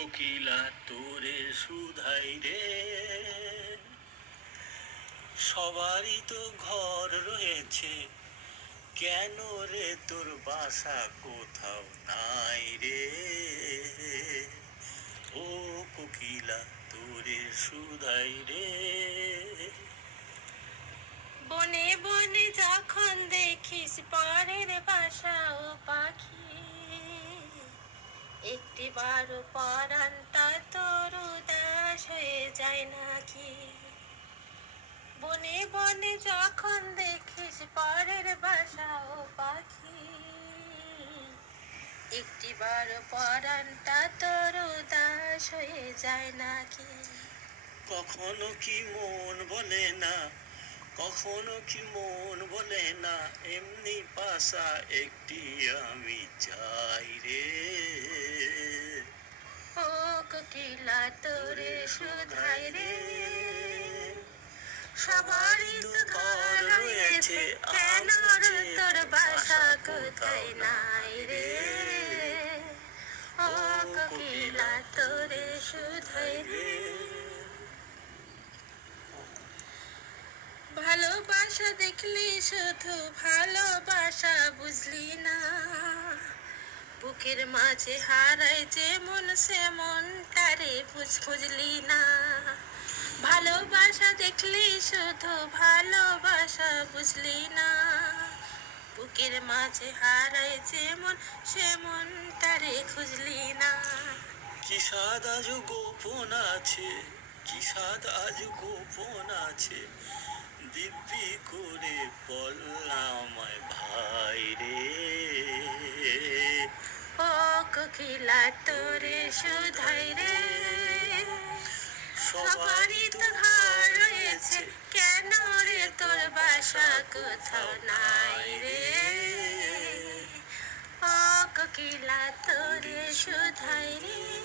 কোকিলা তোরে সুধাই রে, সবারই তো ঘর রয়েছে, কেন রে তোর বাসা কোথাও নাই রে? ও কোকিলা তোরে সুধাই রে। বনে বনে যখন দেখিস পরের বাসা ও পাখি, একটি বারো পরানটা তোর উদাস হয়ে যায় নাকি? বনে বনে যখন দেখিস পরের বাসা ও পাখি, একটি বারো পরানটা তোর উদাস হয়ে যায় নাকি? কখনো কি মন বলে না, কখনো কি মন বলে না, এমনি পাশা একটি আমি চাই রে। ও কোকিলা তোরে সুধাই রে, সবারই তো ঘর রয়েছে, কেন রে তোর বাসা কোথায় নাই রে? ও কোকিলা তোরে সুধাই রে। ভালোবাসা দেখলি শুধু ভালোবাসা বুঝলি না, বুকের মাঝে হারায় যে মন সে মনটারে বুঝলি না। ভালোবাসা দেখলি শুধু ভালোবাসা বুঝলি না, বুকের মাঝে হারায় যে মন সে মনটারে খুঁজলি না। কি স্বাদ আজ গোপন আছে, কি স্বাদ আজ গোপন আছে, দিব্যি করে বললাম ভাই রে। ও কোকিলা তোরে সুধাই রে, সবারই তো ঘর রয়েছে, কেন রে তোর বাসা কোথাও নাই রে? ও কোকিলা তোরে সুধাই রে।